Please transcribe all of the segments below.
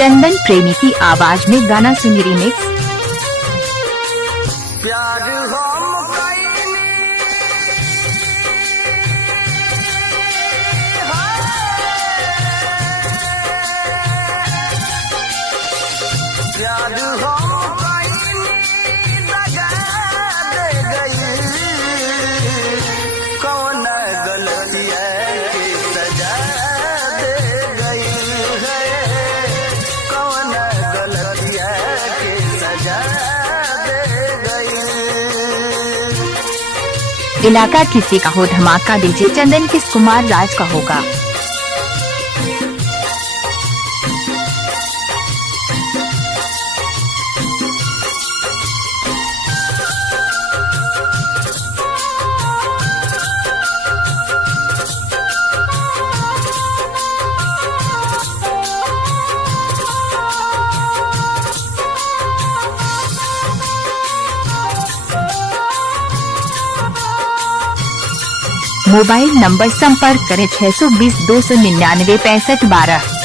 चंदन प्रेमी की आवाज में गाना सुनी रीमिक्स। प्यार हम कईनी प्यार हम कईनी दगा दे गई कौन गलतिया के सजा दे गई है कौन गलतिया के सजा इलाका किसी का हो धमाका डीजे चंदन किस कुमार राज का होगा। मोबाइल नंबर संपर्क करें 620 299 6512।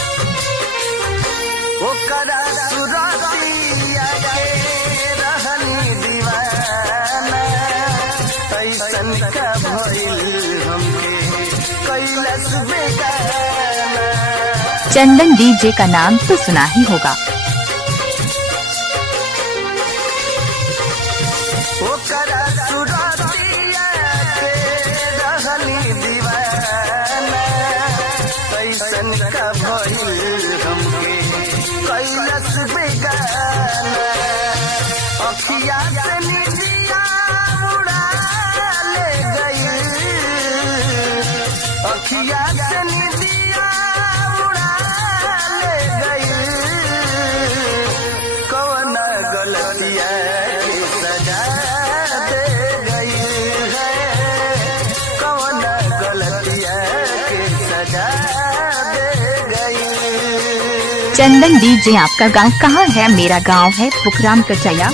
चंदन डीजे का नाम तो सुना ही होगा। का भइल हमके कैलस बेगाना अखिया से निदिया उड़ा ले गई अखिया से निदिया उड़ा ले गई कौन गलतिया के सजा दे गई है कौन गलतिया के सजा चंदन डीजे आपका गांव कहाँ है? मेरा गांव है पुखराम कचैया।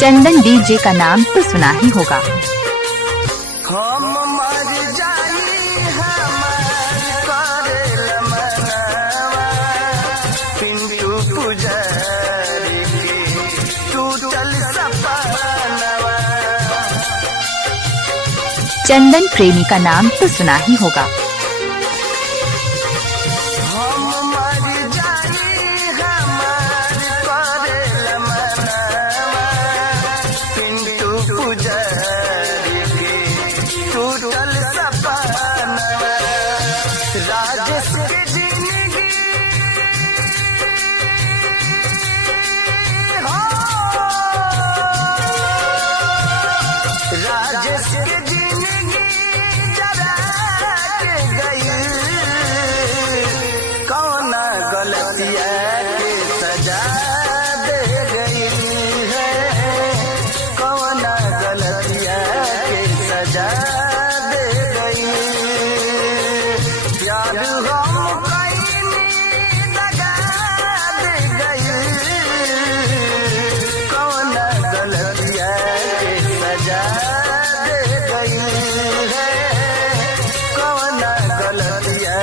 चंदन डीजे का नाम तो सुना ही होगा। हम मर जाई हमार करेला मनवा पिंटू पुजारी के टूटल सपनवा। चंदन प्रेमी का नाम तो सुना ही होगा। टूटल सपनवा राजेश की जिंदगी हो राजेश की जिंदगी जरा के गई कौन गलतिया के सजा दे गई है कौन गलतिया के सजा प्यार हम कईनी दगा दे गई कौन गलतिया के सजा दे गई है कौन गलतिया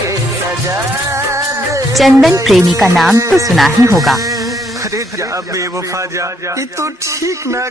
के सजा दे। चंदन प्रेमी का नाम तो सुना ही होगा। अरे जा बेवफा जा ये तो ठीक ना